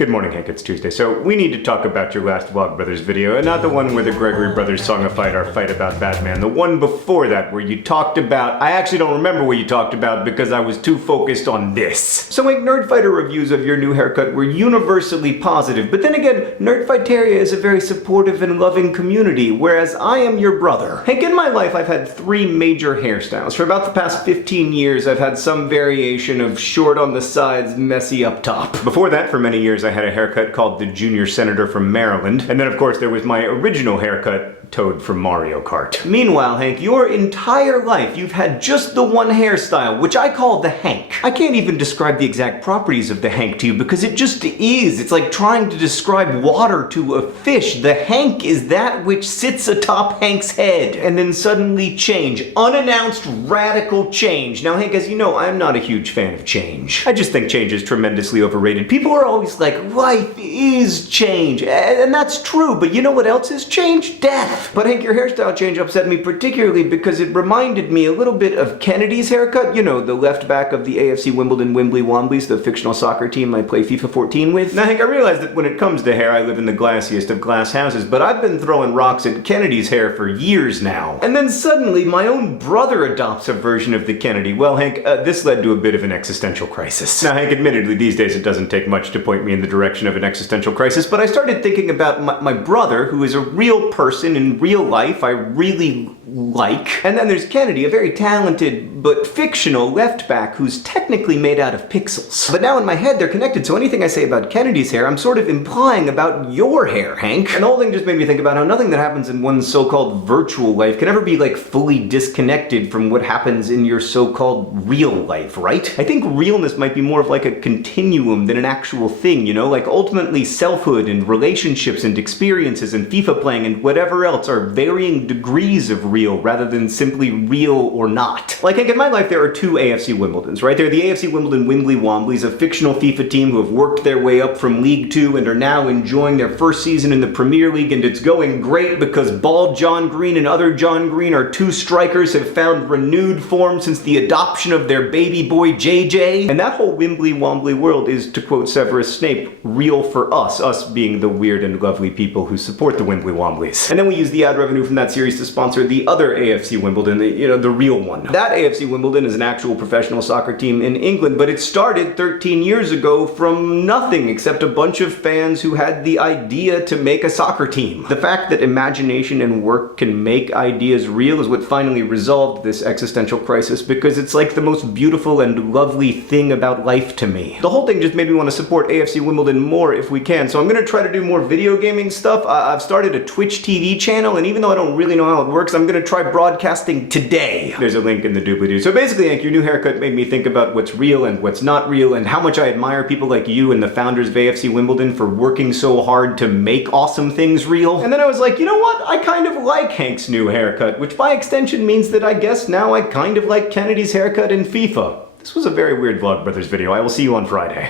Good morning, Hank. It's Tuesday. So we need to talk about your last Vlogbrothers video, and not the one where the Gregory brothers songified our fight about Batman. The one before that where you talked about... I actually don't remember what you talked about because I was too focused on this. So Hank, Nerdfighter reviews of your new haircut were universally positive, but then again, Nerdfighteria is a very supportive and loving community, whereas I am your brother. Hank, in my life I've had three major hairstyles. For about the past 15 years I've had some variation of short on the sides, messy up top. Before that, for many years I had a haircut called the Junior Senator from Maryland, and then of course there was my original haircut, Toad from Mario Kart. Meanwhile, Hank, your entire life you've had just the one hairstyle, which I call the Hank. I can't even describe the exact properties of the Hank to you because it just is. It's like trying to describe water to a fish. The Hank is that which sits atop Hank's head and then suddenly change. Unannounced radical change. Now, Hank, as you know, I'm not a huge fan of change. I just think change is tremendously overrated. People are always like, life is change. And that's true, but you know what else is change? Death. But Hank, your hairstyle change upset me particularly because it reminded me a little bit of Kennedy's haircut. You know, the left back of the AFC Wimbledon Wimbly Womblies, the fictional soccer team I play FIFA 14 with. Now, Hank, I realize that when it comes to hair, I live in the glassiest of glass houses, but I've been throwing rocks at Kennedy's hair for years now. And then suddenly, my own brother adopts a version of the Kennedy. Well, Hank, this led to a bit of an existential crisis. Now, Hank, admittedly, these days it doesn't take much to point me in the direction of an existential crisis, but I started thinking about my brother, who is a real person in real life I really like. And then there's Kennedy, a very talented but fictional left back who's technically made out of pixels. But now in my head they're connected, so anything I say about Kennedy's hair, I'm sort of implying about your hair, Hank. And the whole thing just made me think about how nothing that happens in one's so-called virtual life can ever be like fully disconnected from what happens in your so-called real life, right? I think realness might be more of like a continuum than an actual thing, you know? Like ultimately selfhood and relationships and experiences and FIFA playing and whatever else are varying degrees of real rather than simply real or not. Like, Hank, in my life there are two AFC Wimbledons, right? There are the AFC Wimbledon Wimbly Womblies, a fictional FIFA team who have worked their way up from League 2 and are now enjoying their first season in the Premier League, and it's going great because Bald John Green and Other John Green, our two strikers, have found renewed form since the adoption of their baby boy JJ. And that whole Wimbly Wombly world is, to quote Severus Snape, real for us being the weird and lovely people who support the Wimbly Womblies. And then we use the ad revenue from that series to sponsor the other AFC Wimbledon, the real one. That AFC Wimbledon is an actual professional soccer team in England, but it started 13 years ago from nothing except a bunch of fans who had the idea to make a soccer team. The fact that imagination and work can make ideas real is what finally resolved this existential crisis, because it's like the most beautiful and lovely thing about life to me. The whole thing just made me want to support AFC Wimbledon more if we can, so I'm gonna try to do more video gaming stuff. I've started a Twitch TV channel, and even though I don't really know how it works, I'm gonna try broadcasting today. There's a link in the doobly-doo. So basically, Hank, your new haircut made me think about what's real and what's not real, and how much I admire people like you and the founders of AFC Wimbledon for working so hard to make awesome things real. And then I was like, you know what? I kind of like Hank's new haircut, which by extension means that I guess now I kind of like Kennedy's haircut in FIFA. This was a very weird Vlogbrothers video. I will see you on Friday.